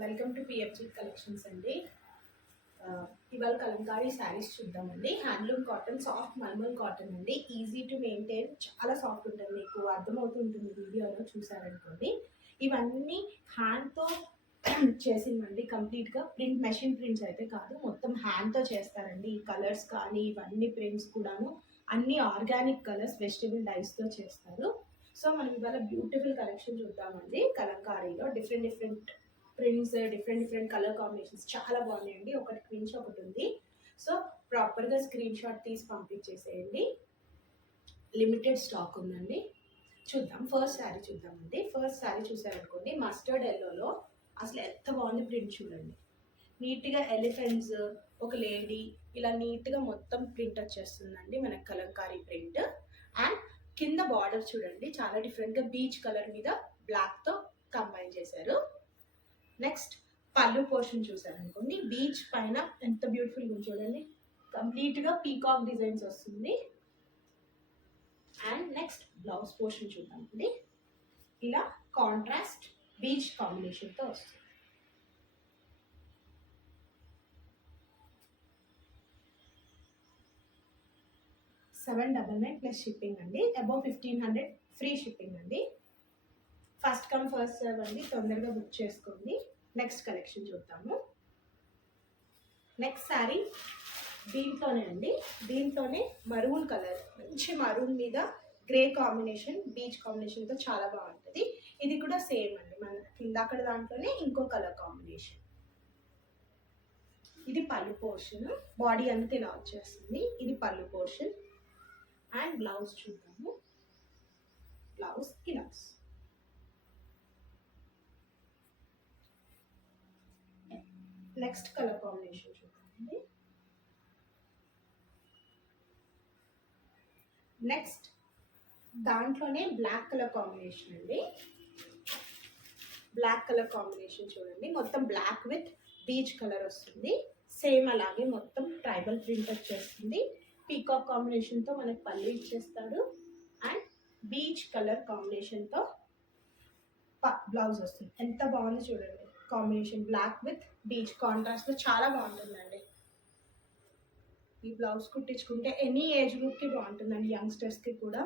Welcome to పిఎఫ్జీ collections అండి. ఇవాళ Kalamkari saris చూద్దామండి. Handloom cotton, soft mulmul cotton అండి. ఈజీ టు మెయింటైన్, చాలా సాఫ్ట్ ఉంటుంది. మీకు అర్థమవుతుంటుంది వీడియోలో చూసారనుకోండి. ఇవన్నీ హ్యాండ్తో చేసిందండి. కంప్లీట్గా ప్రింట్, మెషిన్ ప్రింట్స్ అయితే కాదు, మొత్తం హ్యాండ్తో చేస్తారండి. ఈ కలర్స్ కానీ ఇవన్నీ ప్రింట్స్ కూడాను అన్ని ఆర్గానిక్ కలర్స్, వెజిటబుల్ డైస్తో చేస్తారు. సో మనం ఇవాళ బ్యూటిఫుల్ కలెక్షన్ చూద్దామండి. కలంకారీలో different prints, different colour combinations చాలా బాగున్నాయండి. ఒకటి మించి ఒకటి ఉంది. సో ప్రాపర్గా స్క్రీన్ షాట్ తీసి పంపించేసేయండి. లిమిటెడ్ స్టాక్ ఉందండి. చూద్దాం. ఫస్ట్ శారీ చూద్దామండి. ఫస్ట్ శారీ చూసారనుకోండి, మస్టర్డ్ ఎల్లోలో అసలు ఎంత బాగుంది ప్రింట్ చూడండి. నీట్గా ఎలిఫెంట్స్, ఒక లేడీ, ఇలా నీట్గా మొత్తం ప్రింట్ వచ్చేస్తుందండి మనకు కలంకారీ ప్రింట్. అండ్ కింద బార్డర్ చూడండి, చాలా డిఫరెంట్గా బీచ్ కలర్ మీద బ్లాక్తో కంబైన్ చేశారు. నెక్స్ట్ పళ్ళు పోర్షన్ చూసారనుకోండి, బీచ్ పైన ఎంత బ్యూటిఫుల్గా ఉంది చూడండి. కంప్లీట్గా పీకాక్ డిజైన్స్ వస్తుంది. అండ్ నెక్స్ట్ బ్లౌజ్ పోర్షన్ చూద్దామండి. ఇలా కాంట్రాస్ట్ బీచ్ కాంబినేషన్తో వస్తుంది. $799 ప్లస్ షిప్పింగ్ అండి. అబౌవ్ 1500 ఫ్రీ షిప్పింగ్ అండి. ఫస్ట్ కమ్ ఫస్ట్ సర్వ్ అండి, తొందరగా బుక్ చేసుకోండి. నెక్స్ట్ కలెక్షన్ చూద్దాము. నెక్స్ట్ శారీ దీంట్లోనే అండి. దీంట్లోనే మరూన్ కలర్, మంచి మరూన్ మీద గ్రే కాంబినేషన్, బీచ్ కాంబినేషన్తో చాలా బాగుంటుంది. ఇది కూడా సేమ్ అండి, మన కింద అక్కడ దాంట్లోనే ఇంకో కలర్ కాంబినేషన్. ఇది పళ్ళు పోర్షన్, బాడీ అంతా ఇలా వచ్చేస్తుంది. ఇది పళ్ళు పోర్షన్. అండ్ బ్లౌజ్ చూద్దాము. బ్లౌజ్ ఇలా. నెక్స్ట్ కలర్ కాంబినేషన్ చూద్దామండి. నెక్స్ట్ దాంట్లోనే బ్లాక్ కలర్ కాంబినేషన్ అండి. బ్లాక్ కలర్ కాంబినేషన్ చూడండి, మొత్తం బ్లాక్ విత్ బీచ్ కలర్ వస్తుంది. సేమ్ అలాగే మొత్తం ట్రైబల్ ప్రింట్ వచ్చేస్తుంది. పీకాక్ కాంబినేషన్తో మనకి పళ్ళు ఇచ్చేస్తాడు. అండ్ బీచ్ కలర్ కాంబినేషన్తో బ్లౌజ్ వస్తుంది. ఎంత బాగుంది చూడండి కాంబినేషన్, బ్లాక్ విత్ బీచ్ కాంట్రాస్ట్లో చాలా బాగుంటుందండి. ఈ బ్లౌజ్ కుట్టించుకుంటే ఎనీ ఏజ్ గ్రూప్కి బాగుంటుందండి, యంగ్స్టర్స్కి కూడా.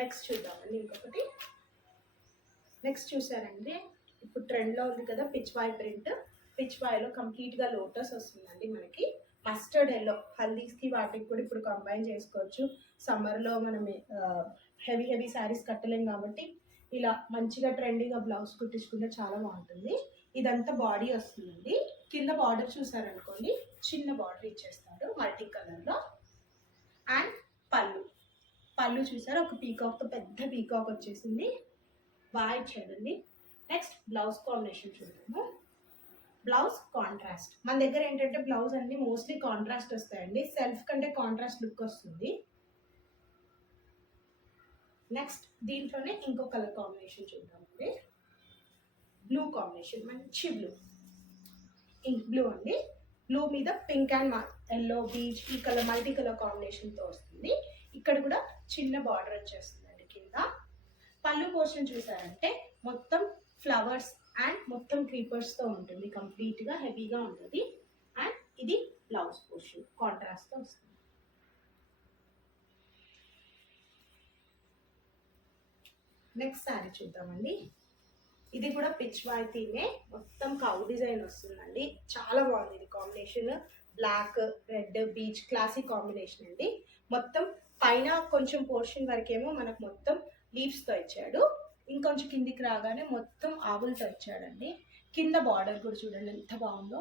నెక్స్ట్ చూద్దామండి ఇంకొకటి. నెక్స్ట్ చూసారండి, ఇప్పుడు ట్రెండ్లో ఉంది కదా పిచ్వాయ్ ప్రింట్. పిచ్వాయ్లో కంప్లీట్గా లోటస్ వస్తుందండి మనకి. మస్టర్డ్ ఎల్లో హల్దీస్కి వాటికి కూడా ఇప్పుడు కంబైన్ చేసుకోవచ్చు. సమ్మర్లో మనం హెవీ శారీస్ కట్టలేం కాబట్టి ఇలా మంచిగా ట్రెండీగా బ్లౌజ్ కుట్టించుకుంటే చాలా బాగుంటుంది. ఇదంతా బాడీ వస్తుందండి. కింద బార్డర్ చూసారనుకోండి, చిన్న బార్డర్ ఇచ్చేస్తారు మల్టీ కలర్లో. అండ్ పళ్ళు చూసారు, ఒక పీకాక్తో పెద్ద పీకాక్ వచ్చేసింది, బాగా ఇచ్చాడండి. నెక్స్ట్ బ్లౌజ్ కాంబినేషన్ చూద్దాము. Blouse contrast. మన దగ్గర ఏంటంటే బ్లౌజ్ అన్ని మోస్ట్లీ కాంట్రాస్ట్ వస్తాయండి. సెల్ఫ్ కంటే కాంట్రాస్ట్ లుక్ వస్తుంది. నెక్స్ట్ దీంట్లోనే ఇంకో కలర్ కాంబినేషన్ చూద్దామండి. బ్లూ కాంబినేషన్, మంచి బ్లూ, ఇంక్ బ్లూ అండి. బ్లూ మీద పింక్ అండ్ ఎల్లో, బీచ్, ఈ కలర్ మల్టీ కలర్ కాంబినేషన్తో వస్తుంది. ఇక్కడ కూడా చిన్న బార్డర్ వచ్చేస్తుందండి కింద. పళ్ళు పోర్షన్ చూసారంటే మొత్తం ఫ్లవర్స్ అండ్ మొత్తం క్రీపర్స్తో ఉంటుంది. కంప్లీట్గా హెవీగా ఉంటుంది. అండ్ ఇది బ్లౌజ్ పోర్షన్ కాంట్రాస్ట్తో వస్తుంది. నెక్స్ట్ శారీ చూద్దామండి. ఇది కూడా పిచ్వాయ్ థీమే, మొత్తం కౌ డిజైన్ వస్తుందండి. చాలా బాగుంది ఇది combination. Black, red, beach classic combination అండి. మొత్తం పైన కొంచెం పోర్షన్ వరకేమో మనకు మొత్తం లీవ్స్తో ఇచ్చాడు. ఇంకొంచెం కిందికి రాగానే మొత్తం ఆవులతో ఇచ్చాడండి. కింద బార్డర్ కూడా చూడండి ఎంత బాగుందో.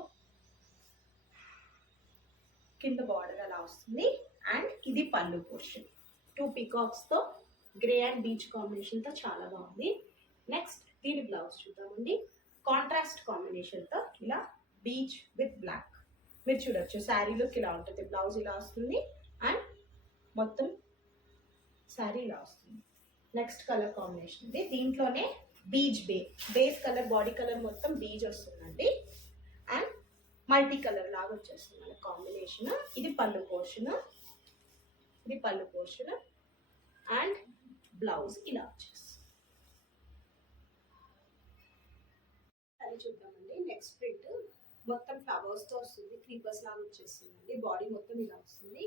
కింద బార్డర్ అలా వస్తుంది. అండ్ ఇది పళ్ళు పోర్షన్, 2 పీకాక్స్తో గ్రే అండ్ బీచ్ కాంబినేషన్తో చాలా బాగుంది. నెక్స్ట్ దీని బ్లౌజ్ చూద్దామండి. కాంట్రాస్ట్ కాంబినేషన్తో ఇలా బీచ్ విత్ బ్లాక్. మీరు చూడొచ్చు శారీలోకి ఇలా ఉంటుంది. బ్లౌజ్ ఇలా వస్తుంది అండ్ మొత్తం శారీ ఇలా వస్తుంది. నెక్స్ట్ కలర్ కాంబినేషన్ అండి. దీంట్లోనే beach base colour, body colour మొత్తం బీచ్ వస్తుందండి. అండ్ మల్టీ కలర్ లాగా వచ్చేస్తుంది మన కాంబినేషన్. ఇది పళ్ళు పోర్షన్, ఇది పళ్ళు పోర్షన్. అండ్ బ్లౌజ్ ఇలా వచ్చేస్తుంది. చూద్దామండి. నెక్స్ట్ ప్రింట్ మొత్తం ఫ్లవర్స్తో వస్తుంది, క్రీపర్స్ లాగా వచ్చేస్తుందండి. బాడీ మొత్తం ఇలా వస్తుంది.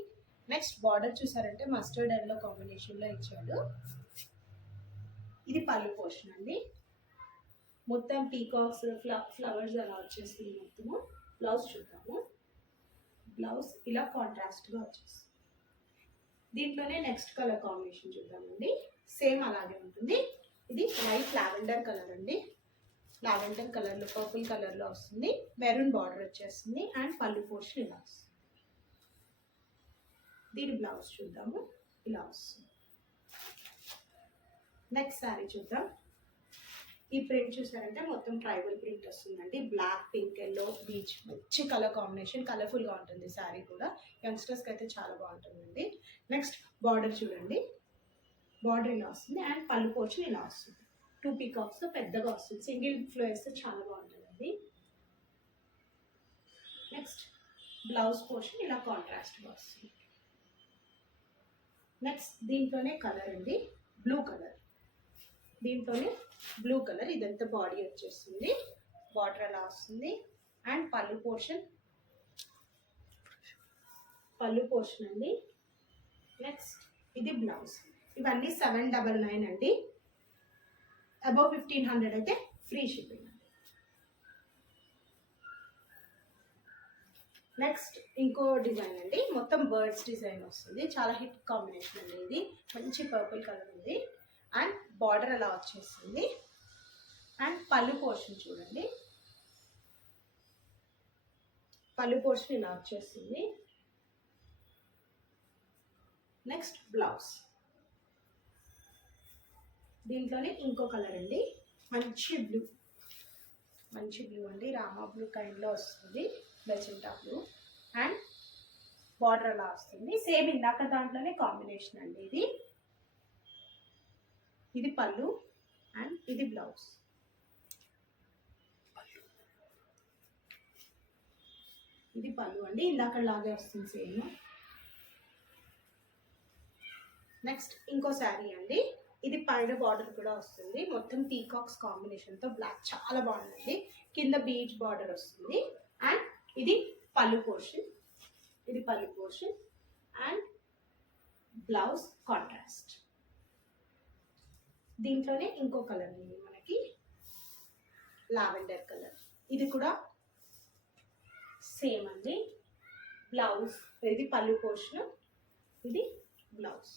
నెక్స్ట్ బార్డర్ చూసారంటే మస్టర్డ్ ఎల్లో కాంబినేషన్లో ఇచ్చాడు. ఇది పళ్ళు పోర్షన్ అండి. మొత్తం పీకాక్స్ ఫ్లవర్స్ అలా వచ్చేస్తుంది మొత్తము. బ్లౌజ్ చూద్దాము. బ్లౌజ్ ఇలా కాంట్రాస్ట్గా వచ్చేస్తుంది. దీంట్లోనే నెక్స్ట్ కలర్ కాంబినేషన్ చూద్దామండి. సేమ్ అలాగే ఉంటుంది. ఇది లైట్ లావెండర్ కలర్ అండి. లావెండర్ కలర్లో పర్పుల్ కలర్లో వస్తుంది. మెరూన్ బార్డర్ వచ్చేస్తుంది అండ్ పళ్ళు పోర్షన్ ఇలా వస్తుంది. దీని బ్లౌజ్ చూద్దాము. ఇలా వస్తుంది. నెక్స్ట్ శారీ చూద్దాం. ఈ ప్రింట్ చూసారంటే మొత్తం ట్రైబల్ ప్రింట్ వస్తుందండి. బ్లాక్, పింక్, ఎల్లో, బీచ్ మంచి కలర్ కాంబినేషన్. కలర్ఫుల్గా ఉంటుంది శారీ కూడా. యంగ్స్టర్స్కి అయితే చాలా బాగుంటుందండి. నెక్స్ట్ బార్డర్ చూడండి. బార్డర్ ఇలా వస్తుంది అండ్ పళ్ళు పోర్షన్ ఇలా వస్తుంది. 2 పీకాక్స్తో పెద్దగా వస్తుంది. సింగిల్ ఫ్లో వేస్తే చాలా బాగుంటుందండి. నెక్స్ట్ బ్లౌజ్ పోర్షన్ ఇలా కాంట్రాస్ట్గా వస్తుంది. నెక్స్ట్ దీంట్లోనే కలర్ అండి, బ్లూ కలర్. దీంట్లోనే బ్లూ కలర్. ఇదంతా బాడీ వచ్చేస్తుంది. బార్డర్ అలా వస్తుంది అండ్ పళ్ళు పోర్షన్ అండి. నెక్స్ట్ ఇది బ్లౌజ్. ఇవన్నీ 799 అండి. అబౌవ్ 1500 అయితే ఫ్రీ షిప్పింగ్. నెక్స్ట్ ఇంకో డిజైన్ అండి. మొత్తం బర్డ్స్ డిజైన్ వస్తుంది. చాలా హిట్ కాంబినేషన్ అండి ఇది. మంచి పర్పుల్ కలర్ ఉంది అండ్ బార్డర్ అలా వచ్చేస్తుంది అండ్ పళ్ళు పోర్షన్ చూడండి. పళ్ళు పోర్షన్ ఇలా వచ్చేస్తుంది. Next blouse. దీంట్లోనే ఇంకో కలర్ అండి. మంచి బ్లూ అండి. రామా బ్లూ కైండ్లో వస్తుంది. మెజెంటా బ్లూ అండ్ బార్డర్ అలా వస్తుంది. సేమ్ ఇందాక దాంట్లోనే కాంబినేషన్ అండి ఇది. ఇది పళ్ళు అండ్ ఇది బ్లౌజ్. ఇది పళ్ళు అండి. ఇందాక లాగే వస్తుంది సేమ్. నెక్స్ట్ ఇంకో శారీ అండి. ఇది పైన బార్డర్ కూడా వస్తుంది. మొత్తం పీకాక్స్ కాంబినేషన్తో బ్లాక్ చాలా బాగుందండి. కింద బీచ్ బార్డర్ వస్తుంది అండ్ ఇది పళ్ళు పోర్షన్. And blouse contrast. దీంట్లోనే ఇంకో కలర్ ఉంది మనకి, లావెండర్ కలర్. ఇది కూడా సేమ్ అండి. బ్లౌజ్ ఇది పళ్ళు పోర్షన్, ఇది బ్లౌజ్.